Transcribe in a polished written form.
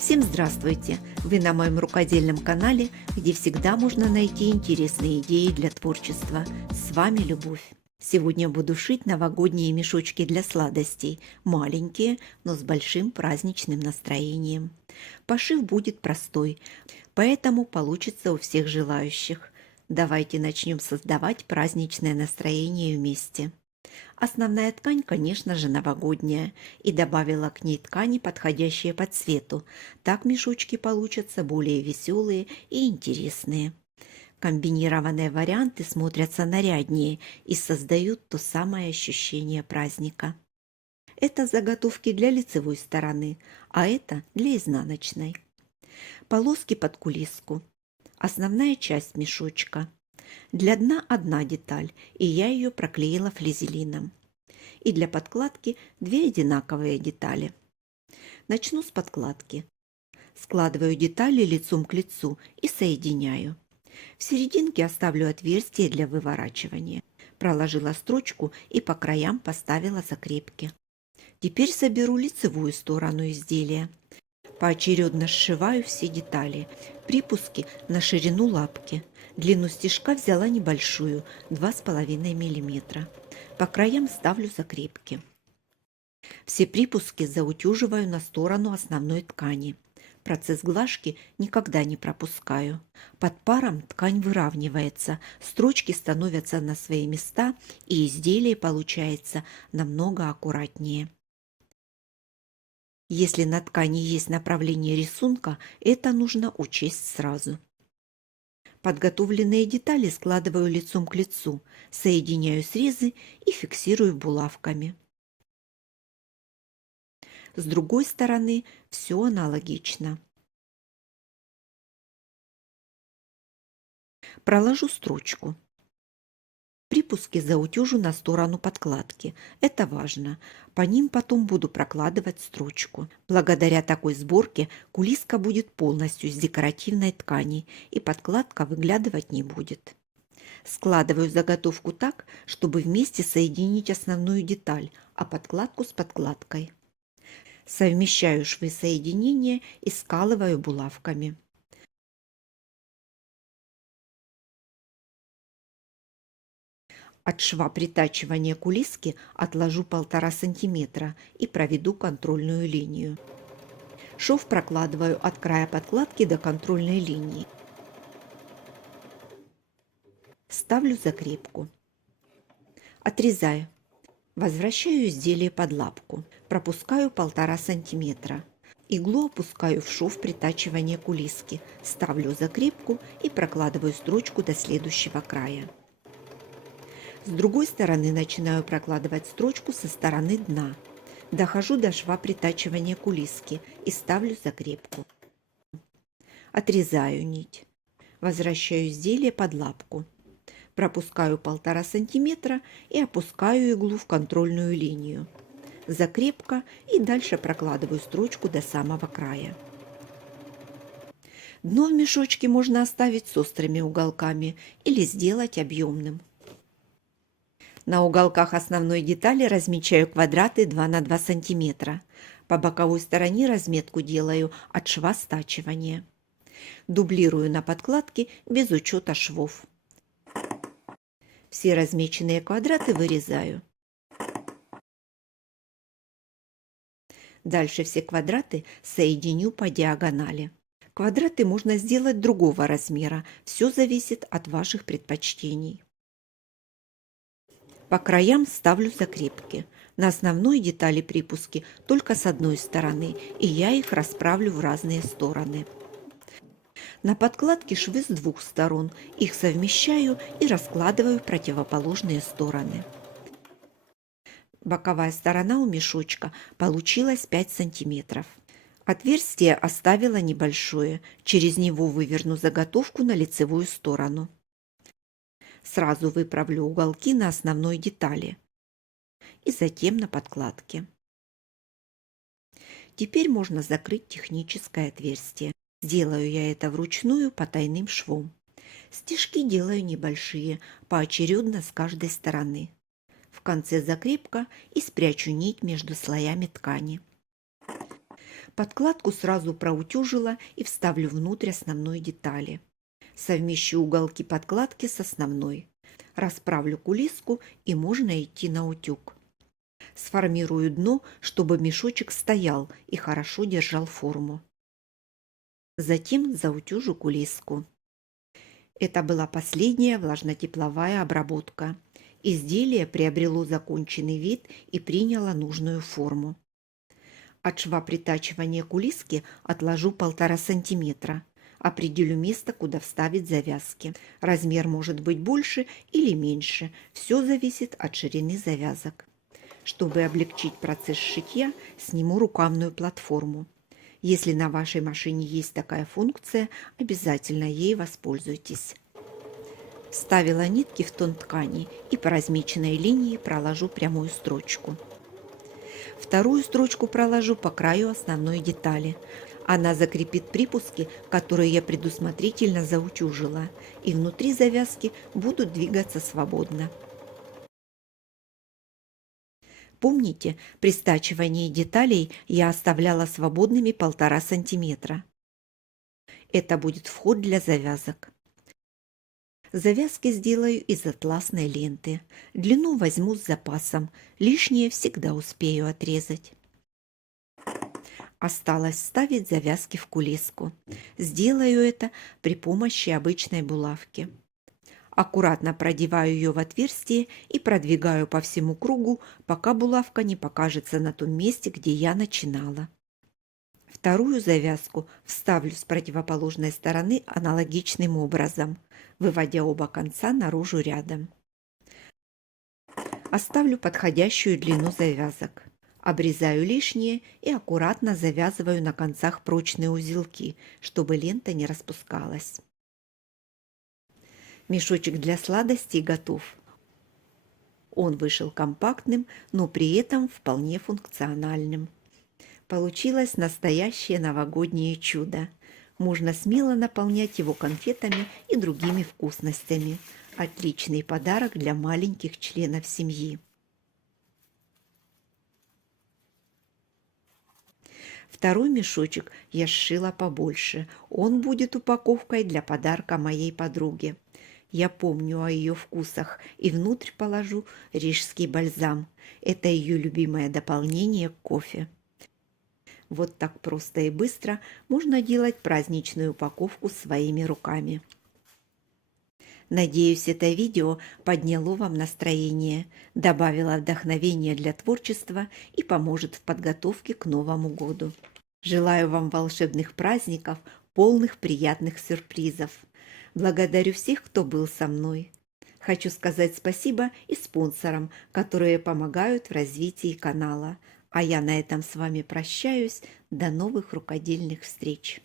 Всем здравствуйте! Вы на моем рукодельном канале, где всегда можно найти интересные идеи для творчества. С вами Любовь. Сегодня буду шить новогодние мешочки для сладостей. Маленькие, но с большим праздничным настроением. Пошив будет простой, поэтому получится у всех желающих. Давайте начнем создавать праздничное настроение вместе. Основная ткань, конечно же, новогодняя, и добавила к ней ткани, подходящие по цвету. Так мешочки получатся более веселые и интересные. Комбинированные варианты смотрятся наряднее и создают то самое ощущение праздника. Это заготовки для лицевой стороны, а это для изнаночной. Полоски под кулиску. Основная часть мешочка. Для дна одна деталь, и я ее проклеила флизелином. И для подкладки две одинаковые детали. Начну с подкладки. Складываю детали лицом к лицу и соединяю. В серединке оставлю отверстие для выворачивания. Проложила строчку и по краям поставила закрепки. Теперь соберу лицевую сторону изделия. Поочередно сшиваю все детали. Припуски на ширину лапки. Длину стежка взяла небольшую, 2,5 мм. По краям ставлю закрепки. Все припуски заутюживаю на сторону основной ткани. Процесс глажки никогда не пропускаю. Под паром ткань выравнивается, строчки становятся на свои места, и изделие получается намного аккуратнее. Если на ткани есть направление рисунка, это нужно учесть сразу. Подготовленные детали складываю лицом к лицу, соединяю срезы и фиксирую булавками. С другой стороны все аналогично. Проложу строчку. Припуски заутюжу на сторону подкладки. Это важно. По ним потом буду прокладывать строчку. Благодаря такой сборке кулиска будет полностью из декоративной ткани, и подкладка выглядывать не будет. Складываю заготовку так, чтобы вместе соединить основную деталь, а подкладку с подкладкой. Совмещаю швы соединения и скалываю булавками. От шва притачивания кулиски отложу 1,5 см и проведу контрольную линию. Шов прокладываю от края подкладки до контрольной линии. Ставлю закрепку. Отрезаю. Возвращаю изделие под лапку. Пропускаю 1,5 см. Иглу опускаю в шов притачивания кулиски. Ставлю закрепку и прокладываю строчку до следующего края. С другой стороны начинаю прокладывать строчку со стороны дна. Дохожу до шва притачивания кулиски и ставлю закрепку. Отрезаю нить. Возвращаю изделие под лапку. Пропускаю 1,5 см и опускаю иглу в контрольную линию. Закрепка, и дальше прокладываю строчку до самого края. Дно в мешочке можно оставить с острыми уголками или сделать объемным. На уголках основной детали размечаю квадраты 2 на 2 см. По боковой стороне разметку делаю от шва стачивания. Дублирую на подкладке без учета швов. Все размеченные квадраты вырезаю. Дальше все квадраты соединю по диагонали. Квадраты можно сделать другого размера. Все зависит от ваших предпочтений. По краям ставлю закрепки. На основной детали припуски только с одной стороны, и я их расправлю в разные стороны. На подкладке швы с двух сторон. Их совмещаю и раскладываю в противоположные стороны. Боковая сторона у мешочка получилась 5 см. Отверстие оставила небольшое. Через него выверну заготовку на лицевую сторону. Сразу выправлю уголки на основной детали и затем на подкладке. Теперь можно закрыть техническое отверстие. Сделаю я это вручную потайным швом. Стежки делаю небольшие, поочередно с каждой стороны. В конце закрепка и спрячу нить между слоями ткани. Подкладку сразу проутюжила и вставлю внутрь основной детали. Совмещу уголки подкладки с основной. Расправлю кулиску и можно идти на утюг. Сформирую дно, чтобы мешочек стоял и хорошо держал форму. Затем заутюжу кулиску. Это была последняя влажно-тепловая обработка. Изделие приобрело законченный вид и приняло нужную форму. От шва притачивания кулиски отложу 1,5 сантиметра. Определю место, куда вставить завязки. Размер может быть больше или меньше. Все зависит от ширины завязок. Чтобы облегчить процесс шитья, сниму рукавную платформу. Если на вашей машине есть такая функция, обязательно ей воспользуйтесь. Вставила нитки в тон ткани и по размеченной линии проложу прямую строчку. Вторую строчку проложу по краю основной детали. Она закрепит припуски, которые я предусмотрительно заутюжила, и внутри завязки будут двигаться свободно. Помните, при стачивании деталей я оставляла свободными 1,5 сантиметра. Это будет вход для завязок. Завязки сделаю из атласной ленты. Длину возьму с запасом, лишнее всегда успею отрезать. Осталось вставить завязки в кулиску. Сделаю это при помощи обычной булавки. Аккуратно продеваю ее в отверстие и продвигаю по всему кругу, пока булавка не покажется на том месте, где я начинала. Вторую завязку вставлю с противоположной стороны аналогичным образом, выводя оба конца наружу рядом. Оставлю подходящую длину завязок. Обрезаю лишнее и аккуратно завязываю на концах прочные узелки, чтобы лента не распускалась. Мешочек для сладостей готов. Он вышел компактным, но при этом вполне функциональным. Получилось настоящее новогоднее чудо. Можно смело наполнять его конфетами и другими вкусностями. Отличный подарок для маленьких членов семьи. Второй мешочек я сшила побольше. Он будет упаковкой для подарка моей подруге. Я помню о ее вкусах и внутрь положу рижский бальзам. Это ее любимое дополнение к кофе. Вот так просто и быстро можно делать праздничную упаковку своими руками. Надеюсь, это видео подняло вам настроение, добавило вдохновения для творчества и поможет в подготовке к Новому году. Желаю вам волшебных праздников, полных приятных сюрпризов. Благодарю всех, кто был со мной. Хочу сказать спасибо и спонсорам, которые помогают в развитии канала. А я на этом с вами прощаюсь. До новых рукодельных встреч!